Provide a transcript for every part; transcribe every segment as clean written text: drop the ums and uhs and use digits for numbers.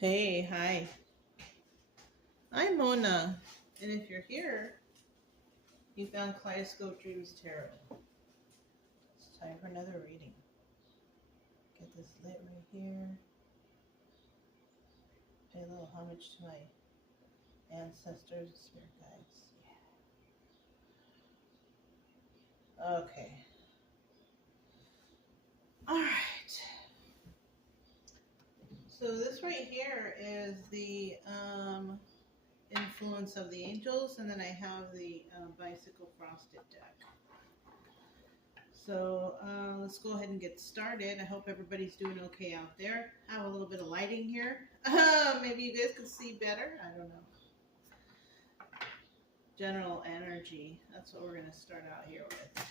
Hey, hi. I'm Mona. And if you're here, you found Kaleidoscope Dreams Tarot. It's time for another reading. Get this lit right here. Pay a little homage to my ancestors and spirit guides. Yeah. Okay. Alright. So this right here is the influence of the angels, and then I have the bicycle frosted deck. So let's go ahead and get started. I hope everybody's doing okay out there. I have a little bit of lighting here. Maybe you guys can see better. I don't know. General energy. That's what we're going to start out here with.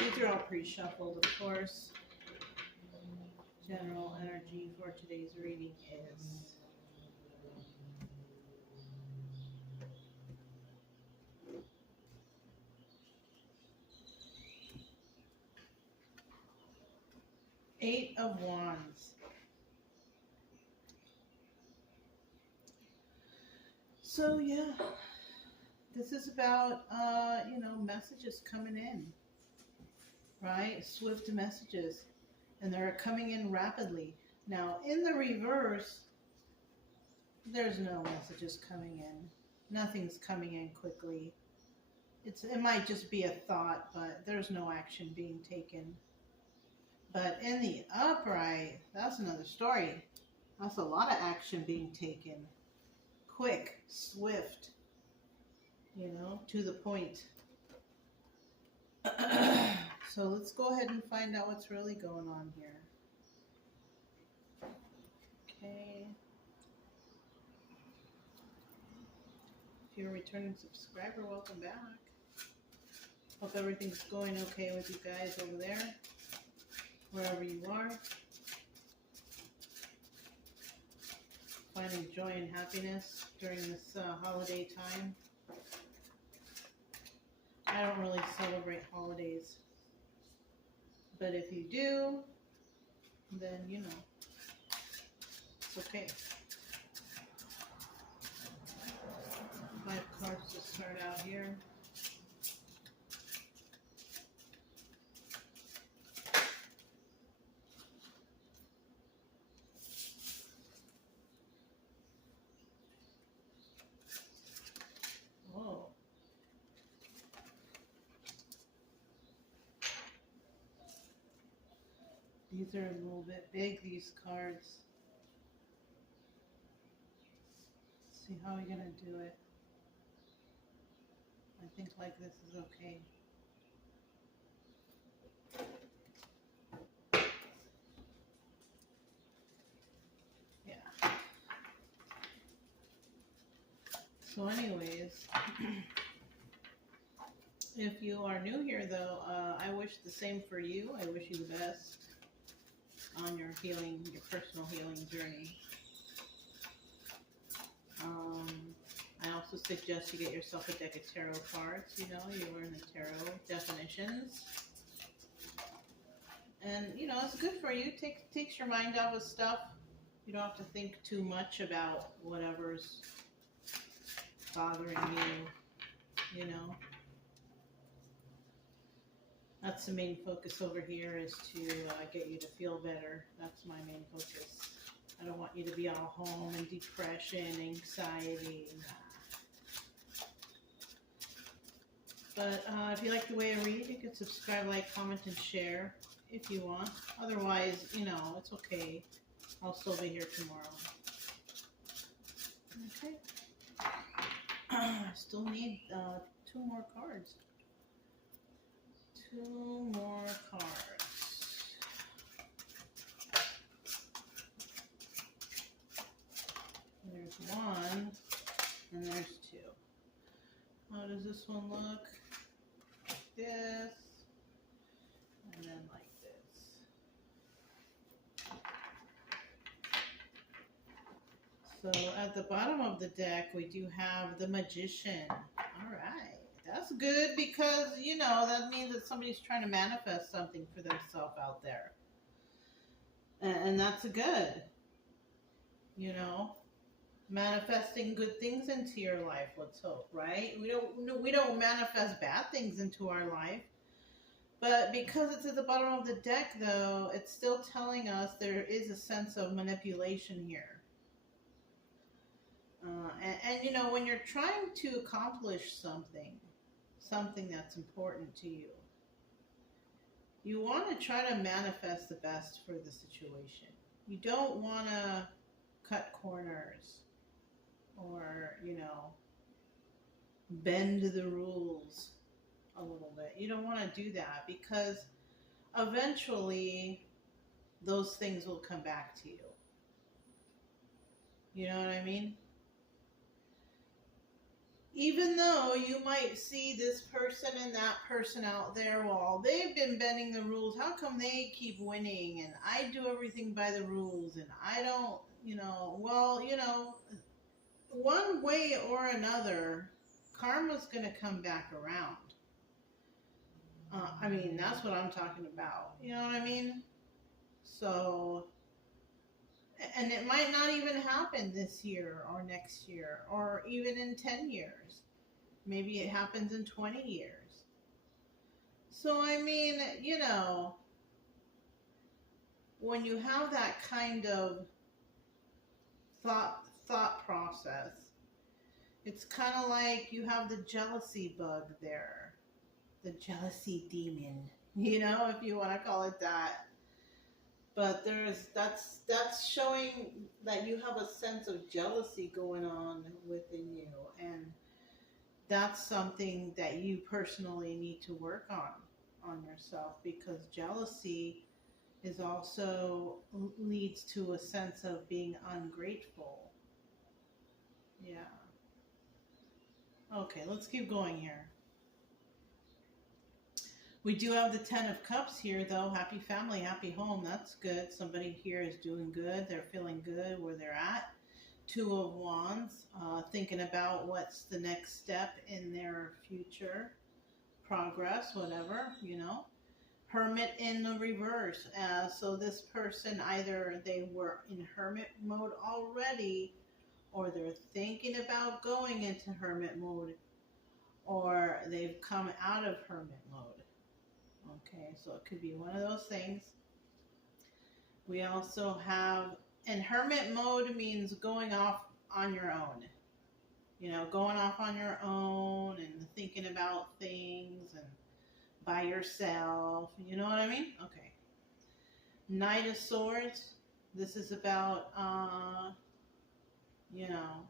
These are all pre-shuffled, of course. General energy for today's reading is Eight of Wands. So yeah, this is about messages coming in, right? Swift messages, and they're coming in rapidly. Now in the reverse, there's no messages coming in. Nothing's coming in quickly. It might just be a thought, but there's no action being taken. But in the upright, that's another story. That's a lot of action being taken. Quick, swift, to the point. So let's go ahead and find out what's really going on here. Okay. If you're a returning subscriber, welcome back. Hope everything's going okay with you guys over there, wherever you are. Finding joy and happiness during this holiday time. I don't really celebrate holidays, but if you do, then it's okay. 5 cards to start out here. Oh. These are a little bit big, these cards. Let's see how we're going to do it. I think like this is okay. Yeah. So anyways, if you are new here though, I wish the same for you. I wish you the best on your healing, your personal healing journey. I also suggest you get yourself a deck of tarot cards. You learn the tarot definitions. And, it's good for you. Takes your mind out of stuff. You don't have to think too much about whatever's bothering you, That's the main focus over here, is to get you to feel better. That's my main focus. I don't want you to be all home and depression, anxiety. But if you like the way I read, you can subscribe, like, comment, and share if you want. Otherwise, it's okay. I'll still be here tomorrow. Okay. I still need 2 more cards. 2 more cards. There's 1, and there's 2. How does this one look? Like this, and then like this. So at the bottom of the deck, we do have the Magician. All right, That's good because, you know, that means that somebody's trying to manifest something for themselves out there. And that's good, you know. Manifesting good things into your life, let's hope, right? We don't manifest bad things into our life. But because it's at the bottom of the deck, though, it's still telling us there is a sense of manipulation here. And you know, when you're trying to accomplish something that's important to you, you want to try to manifest the best for the situation. You don't want to cut corners or, you know, bend the rules a little bit. You don't want to do that because eventually those things will come back to you. You know what I mean? Even though you might see this person and that person out there, well, they've been bending the rules. How come they keep winning and I do everything by the rules and I don't, you know, well, you know, one way or another, karma's going to come back around. I mean, that's what I'm talking about. You know what I mean? So, and it might not even happen this year or next year or even in 10 years. Maybe it happens in 20 years. So, I mean, you know, when you have that kind of thought process, it's kind of like you have the jealousy bug there, the jealousy demon, you know, if you want to call it that. But that's showing that you have a sense of jealousy going on within you, and that's something that you personally need to work on yourself, because jealousy is also leads to a sense of being ungrateful. Yeah. Okay, let's keep going here. We do have the 10 of Cups here, though. Happy family, happy home. That's good. Somebody here is doing good. They're feeling good where they're at. 2 of Wands, thinking about what's the next step in their future, progress, whatever, you know. Hermit in the reverse. So this person, either they were in hermit mode already, or they're thinking about going into hermit mode, or they've come out of hermit mode. Okay, so it could be one of those things. We also have, and hermit mode means going off on your own. You know, going off on your own and thinking about things and by yourself. You know what I mean? Okay. Knight of Swords. This is about, you know,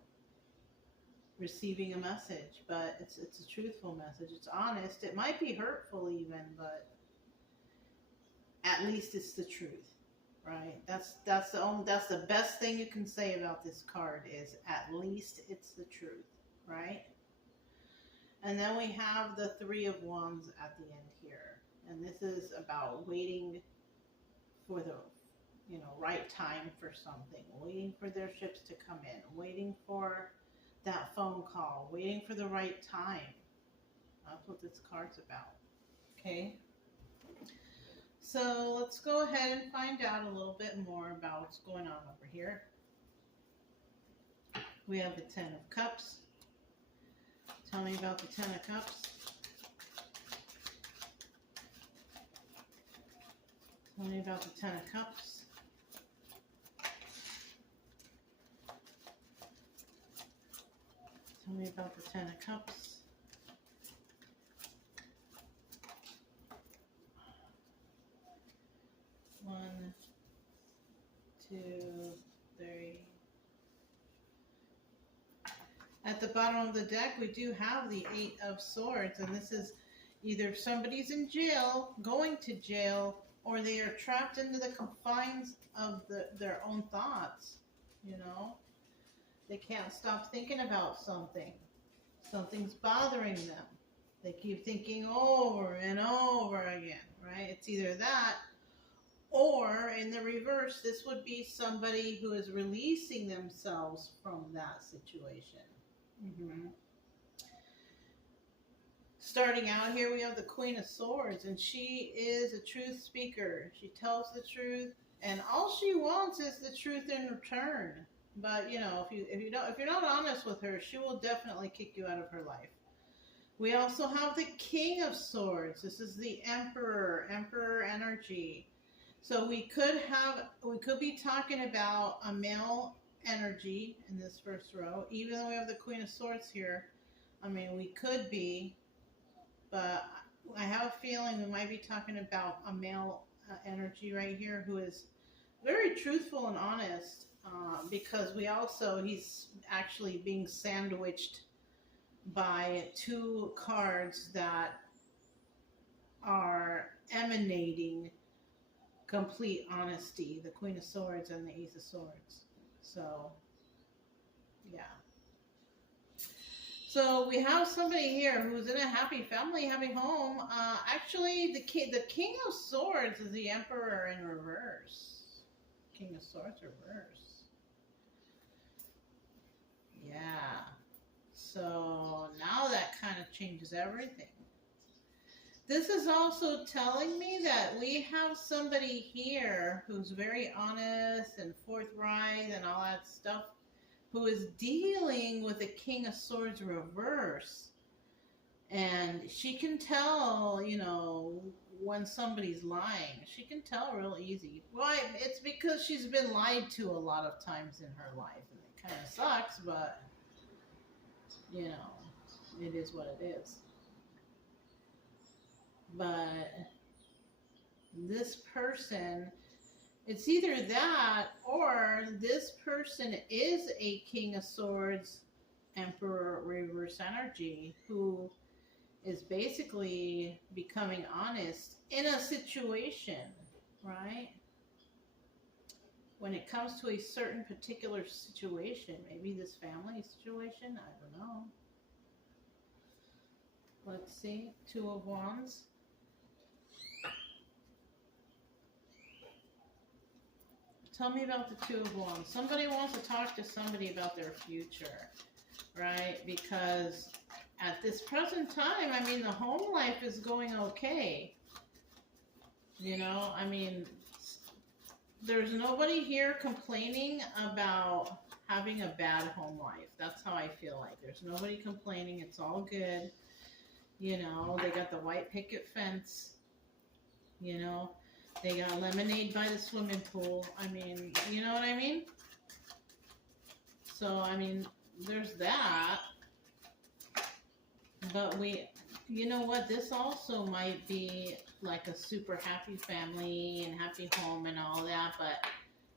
receiving a message, but it's a truthful message. It's honest. It might be hurtful even, but at least it's the truth, right? That's the best thing you can say about this card is at least it's the truth, right? And then we have the 3 of Wands at the end here, and this is about waiting for the, you know, right time for something, waiting for their ships to come in, waiting for that phone call, waiting for the right time. That's what this card's about. Okay. So let's go ahead and find out a little bit more about what's going on over here. We have the 10 of Cups. Tell me about the 10 of Cups. Tell me about the 10 of Cups. Tell me about the 10 of Cups. One, two, three. At the bottom of the deck, we do have the 8 of Swords, and this is either somebody's in jail, going to jail, or they are trapped into the confines of their own thoughts, you know? They can't stop thinking about something. Something's bothering them. They keep thinking over and over again, right? It's either that, or in the reverse, this would be somebody who is releasing themselves from that situation. Starting out here, we have the Queen of Swords, and she is a truth speaker. She tells the truth, and all she wants is the truth in return. But you know, if you're not honest with her, she will definitely kick you out of her life. We also have the King of Swords. This is the Emperor energy. So we could be talking about a male energy in this first row, even though we have the Queen of Swords here. I mean, we could be, but I have a feeling we might be talking about a male energy right here who is very truthful and honest, because he's actually being sandwiched by two cards that are emanating complete honesty, the Queen of Swords and the Ace of Swords. So, yeah. So we have somebody here who's in a happy family, happy home. Actually, the King of Swords is the Emperor in reverse. King of Swords reverse. Yeah. So now that kind of changes everything. This is also telling me that we have somebody here who's very honest and forthright and all that stuff, who is dealing with the King of Swords reverse. And she can tell, you know, when somebody's lying. She can tell real easy. Why? It's because she's been lied to a lot of times in her life. And it kind of sucks, but, you know, it is what it is. But this person, it's either that or this person is a King of Swords, Emperor reverse energy, who is basically becoming honest in a situation, right? When it comes to a certain particular situation, maybe this family situation, I don't know. Let's see, Two of Wands. Tell me about the Two of Wands. Somebody wants to talk to somebody about their future, right? Because at this present time, I mean, the home life is going okay. You know, I mean, there's nobody here complaining about having a bad home life. That's how I feel like. There's nobody complaining. It's all good. You know, they got the white picket fence. You know, they got lemonade by the swimming pool. I mean, you know what I mean? So, I mean, there's that. But you know what? This also might be like a super happy family and happy home and all that, but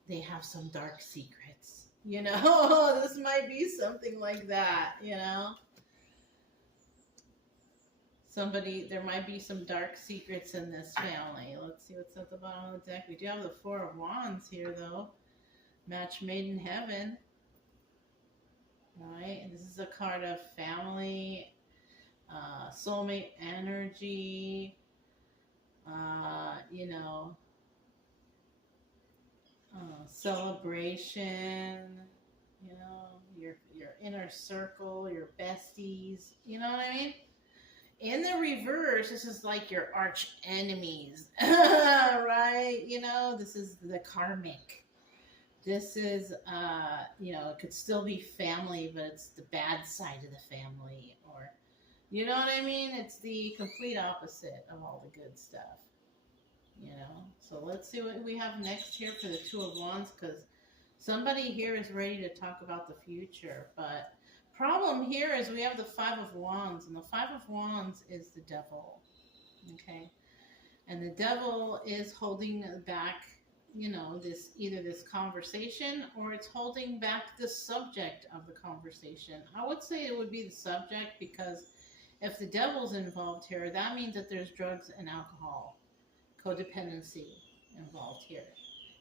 they have some dark secrets. You know, this might be something like that, you know? There might be some dark secrets in this family. Let's see what's at the bottom of the deck. We do have the Four of Wands here, though. Match made in heaven. Right? And this is a card of family, soulmate energy, you know, celebration, you know, your inner circle, your besties, you know what I mean? In the reverse, this is like your arch enemies, right? You know, this is the karmic. This is, you know, it could still be family, but it's the bad side of the family, or, you know what I mean? It's the complete opposite of all the good stuff, you know? So let's see what we have next here for the Two of Wands, because somebody here is ready to talk about the future, but problem here is we have the Five of Wands, and the Five of Wands is the devil, okay? And the devil is holding back, you know, either this conversation, or it's holding back the subject of the conversation. I would say it would be the subject, because if the devil's involved here, that means that there's drugs and alcohol, codependency involved here.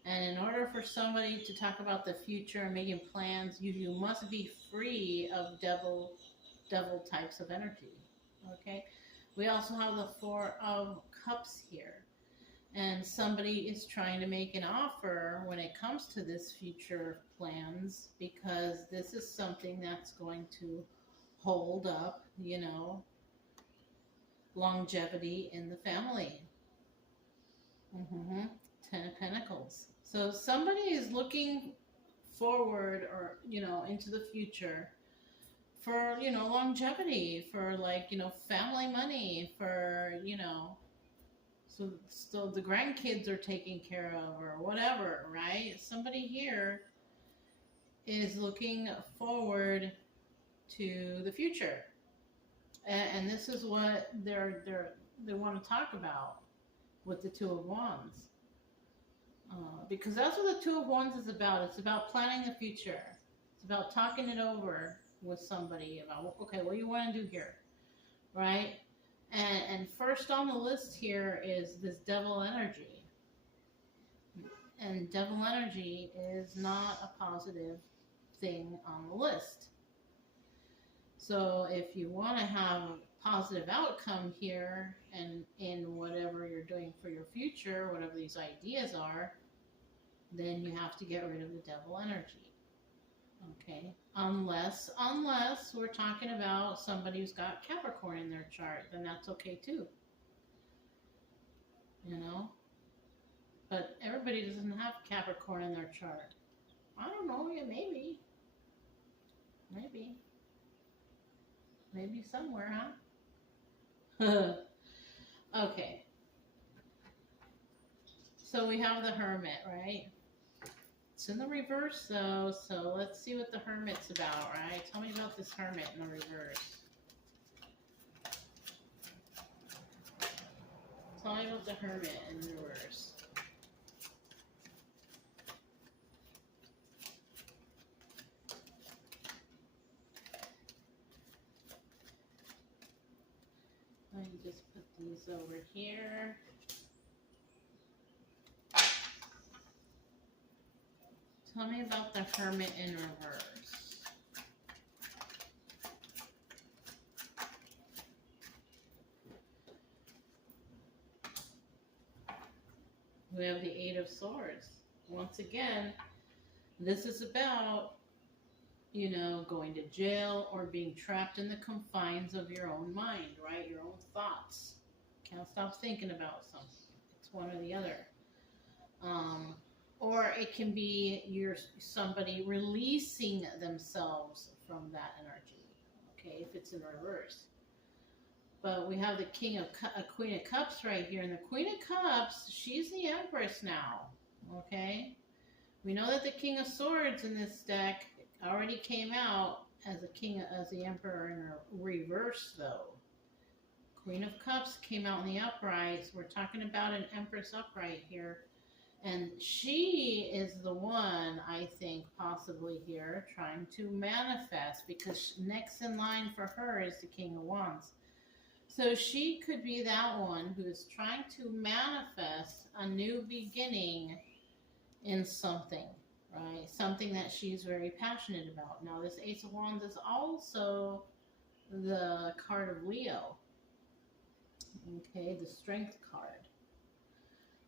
And in order for somebody to talk about the future and making plans, you must be free of devil types of energy, okay? We also have the Four of Cups here. And somebody is trying to make an offer when it comes to this future plans, because this is something that's going to hold up, you know. longevity in the family. Ten of Pentacles. So somebody is looking forward, or into the future for longevity, for like family money, for so still the grandkids are taken care of or whatever, right? Somebody here is looking forward to the future, and this is what they want to talk about with the Two of Wands, because that's what the Two of Wands is about. It's about planning the future. It's about talking it over with somebody about, okay, what do you want to do here, right? And first on the list here is this devil energy. And devil energy is not a positive thing on the list. So if you want to have a positive outcome here and in whatever you're doing for your future, whatever these ideas are, then you have to get rid of the devil energy. Okay, unless we're talking about somebody who's got Capricorn in their chart, then that's okay too. But everybody doesn't have Capricorn in their chart. I don't know, yeah, maybe somewhere, huh? Okay. So we have the Hermit, right? It's in the reverse, though, so let's see what the Hermit's about, right? Tell me about this Hermit in the reverse. Tell me about the Hermit in reverse. Let me just put these over here. Tell me about the Hermit in reverse. We have the Eight of Swords. Once again, this is about, going to jail or being trapped in the confines of your own mind, right? Your own thoughts. Can't stop thinking about something. It's one or the other. Or it can be somebody releasing themselves from that energy, okay, if it's in reverse. But we have the Queen of Cups right here, and the Queen of Cups, she's the Empress now, okay? We know that the King of Swords in this deck already came out as the Emperor in a reverse, though. Queen of Cups came out in the upright, so we're talking about an Empress upright here. And she is the one, I think, possibly here, trying to manifest, because next in line for her is the King of Wands. So she could be that one who is trying to manifest a new beginning in something, right? Something that she's very passionate about. Now, this Ace of Wands is also the card of Leo, okay, the Strength card.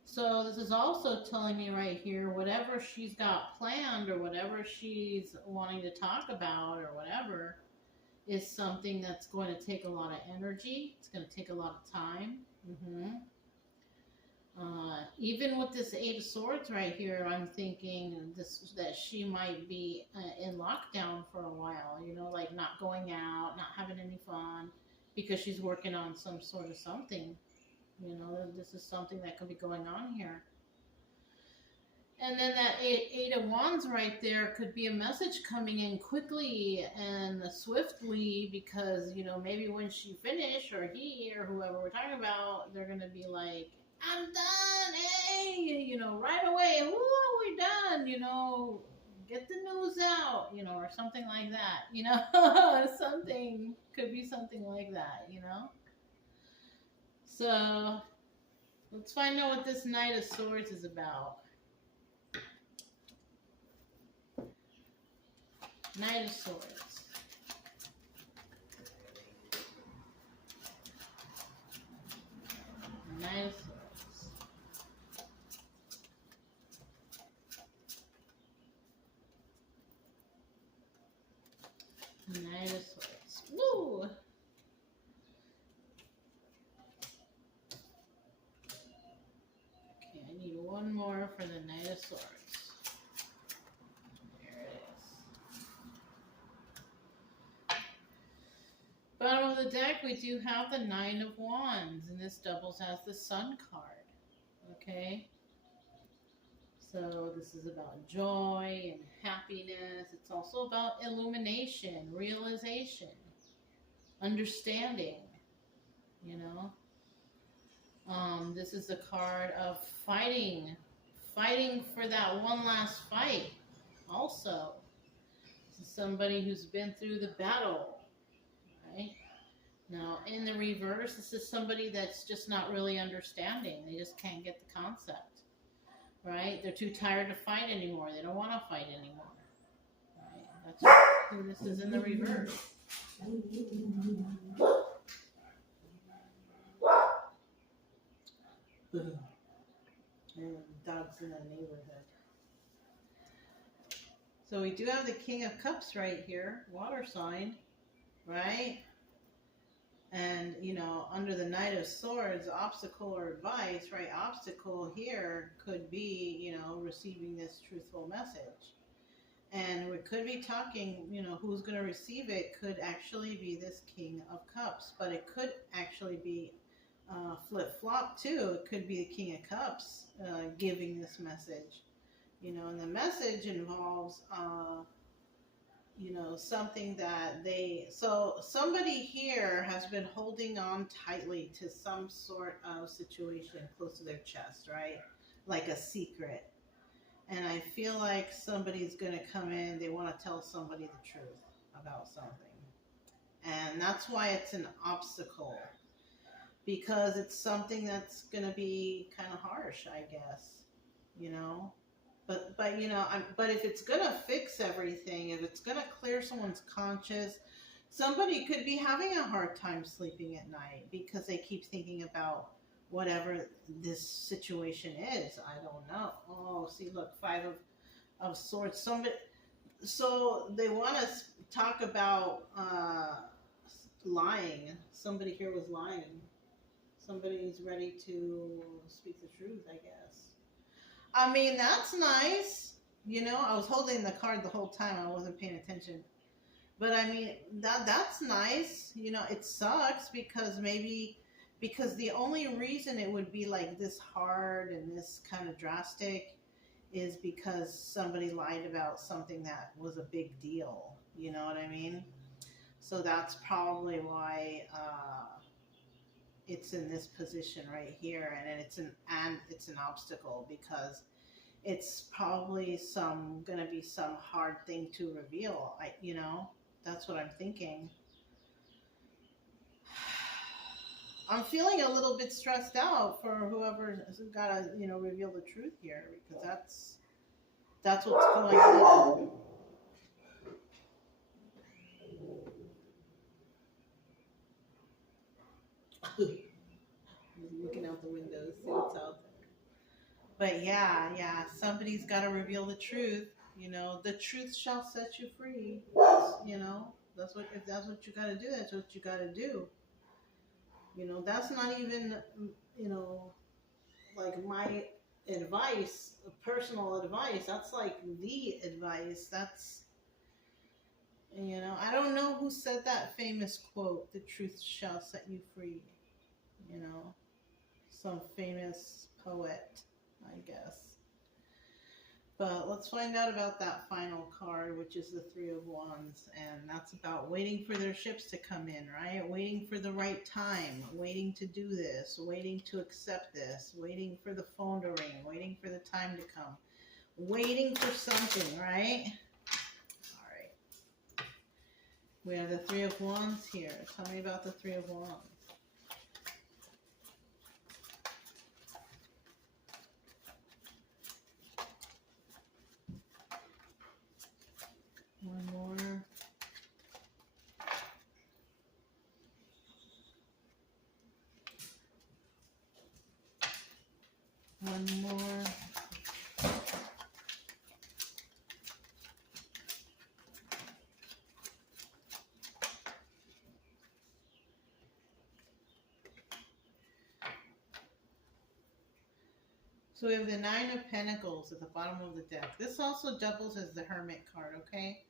So this is also telling me right here, whatever she's got planned or whatever she's wanting to talk about or whatever is something that's going to take a lot of energy. It's going to take a lot of time. Even with this Eight of Swords right here, I'm thinking that she might be in lockdown for a while, like not going out, not having any fun, because she's working on some sort of something. This is something that could be going on here. And then that Eight of Wands right there could be a message coming in quickly and swiftly, because, maybe when she finished, or he or whoever we're talking about, they're going to be like, I'm done, hey, right away, woo, we're done, get the news out, or something like that, something, could be something like that, So, let's find out what this Knight of Swords is about. Knight of Swords. Knight of Swords. Knight of Swords. Woo! more for the Knight of Swords. Here it is. Bottom of the deck, we do have the Nine of Wands, and this doubles as the Sun card. Okay? So this is about joy and happiness. It's also about illumination, realization, understanding, you know. This is a card of fighting for that one last fight. Also, this is somebody who's been through the battle, right? Now, in the reverse, this is somebody that's just not really understanding. They just can't get the concept, right? They're too tired to fight anymore. They don't want to fight anymore, right? That's who this is in the reverse. And dogs in the neighborhood. So we do have the King of Cups right here, water sign, right? And, you know, under the Knight of Swords, obstacle or advice, right? Obstacle here could be, you know, receiving this truthful message. And we could be talking, you know, who's going to receive it could actually be this King of Cups. But it could actually be flip-flop too. It could be the King of Cups giving this message. You know, and the message involves, you know, something that somebody here has been holding on tightly to some sort of situation close to their chest, right? Like a secret. And I feel like somebody's going to come in, they want to tell somebody the truth about something. And that's why it's an obstacle. Because it's something that's going to be kind of harsh, I guess, you know. But you know, but if it's going to fix everything, if it's going to clear someone's conscience, somebody could be having a hard time sleeping at night because they keep thinking about whatever this situation is. I don't know. Oh, see, look, Five of Swords. So they want to talk about lying. Somebody here was lying. Somebody's ready to speak the truth, I guess. I mean, that's nice. You know, I was holding the card the whole time. I wasn't paying attention. But I mean, that's nice. You know, it sucks because the only reason it would be like this hard and this kind of drastic is because somebody lied about something that was a big deal. You know what I mean? So that's probably why it's in this position right here, and it's an obstacle because it's probably gonna be some hard thing to reveal. You know, that's what I'm thinking. I'm feeling a little bit stressed out for whoever's gotta, you know, reveal the truth here, because that's what's going on. Looking out the window, see what's out there. But yeah, somebody's got to reveal the truth. You know, the truth shall set you free. You know, if that's what you got to do, that's what you got to do. You know, that's not even, you know, like my advice, personal advice. That's like the advice. That's, you know, I don't know who said that famous quote, "The truth shall set you free." You know, some famous poet, I guess. But let's find out about that final card, which is the Three of Wands. And that's about waiting for their ships to come in, right? Waiting for the right time, waiting to do this, waiting to accept this, waiting for the phone to ring, waiting for the time to come, waiting for something, right? All right. We have the Three of Wands here. Tell me about the Three of Wands. One more. One more. So we have the Nine of Pentacles at the bottom of the deck. This also doubles as the Hermit card, okay?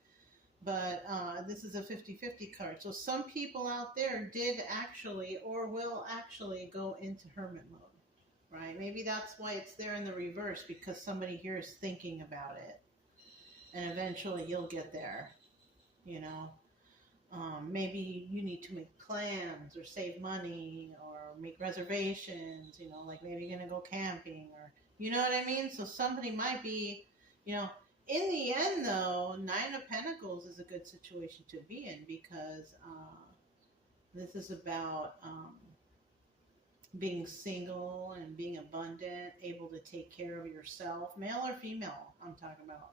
But this is a 50-50 card. So some people out there did actually or will actually go into hermit mode, right? Maybe that's why it's there in the reverse, because somebody here is thinking about it. And eventually you'll get there, you know? Maybe you need to make plans or save money or make reservations, you know, like maybe you're going to go camping or, you know what I mean? So somebody might be, you know, in the end though, Nine of Pentacles is a good situation to be in, because this is about being single and being abundant, able to take care of yourself, male or female, I'm talking about.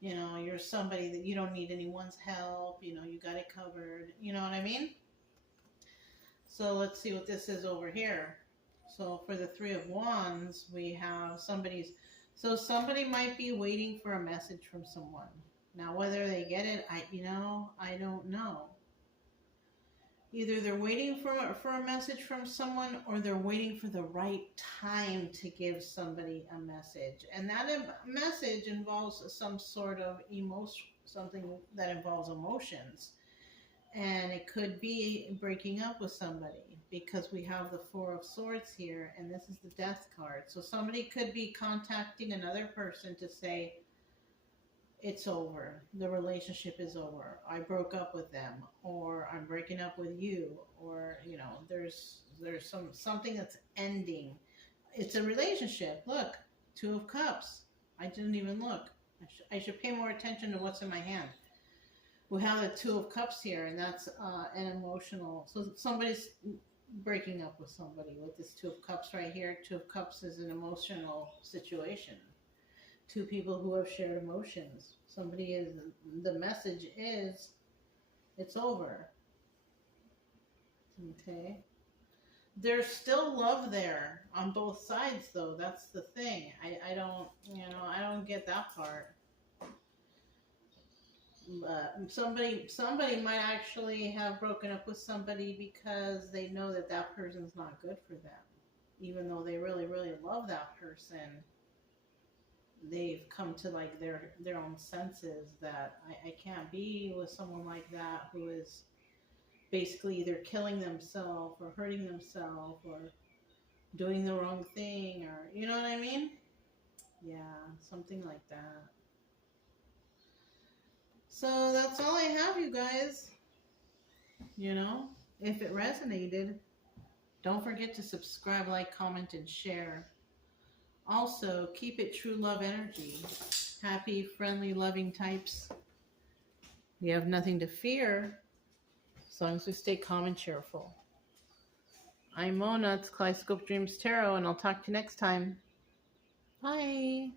You know, you're somebody that you don't need anyone's help. You know, you got it covered. You know what I mean? So let's see what this is over here. So for the Three of Wands, we have somebody might be waiting for a message from someone. Now, whether they get it, I don't know. Either they're waiting for a message from someone, or they're waiting for the right time to give somebody a message. And that message involves some sort of emotion, something that involves emotions. And it could be breaking up with somebody, because we have the Four of Swords here, and this is the Death card. So somebody could be contacting another person to say, it's over. The relationship is over. I broke up with them, or I'm breaking up with you, or, you know, there's something that's ending. It's a relationship. Look, Two of Cups. I didn't even look. I should pay more attention to what's in my hand. We have the Two of Cups here, and that's an emotional. So somebody's breaking up with somebody with this Two of Cups right here. Two of Cups is an emotional situation. Two people who have shared emotions. The message is, it's over. Okay. There's still love there on both sides, though. That's the thing. I don't get that part. Somebody might actually have broken up with somebody because they know that that person's not good for them. Even though they really, really love that person, they've come to like their own senses that I can't be with someone like that, who is basically either killing themselves or hurting themselves or doing the wrong thing, or, you know what I mean? Yeah, something like that. So that's all I have, you guys. You know, if it resonated, don't forget to subscribe, like, comment, and share. Also, keep it true love energy. Happy, friendly, loving types. You have nothing to fear as long as we stay calm and cheerful. I'm Mona, it's Kaleidoscope Dreams Tarot, and I'll talk to you next time. Bye.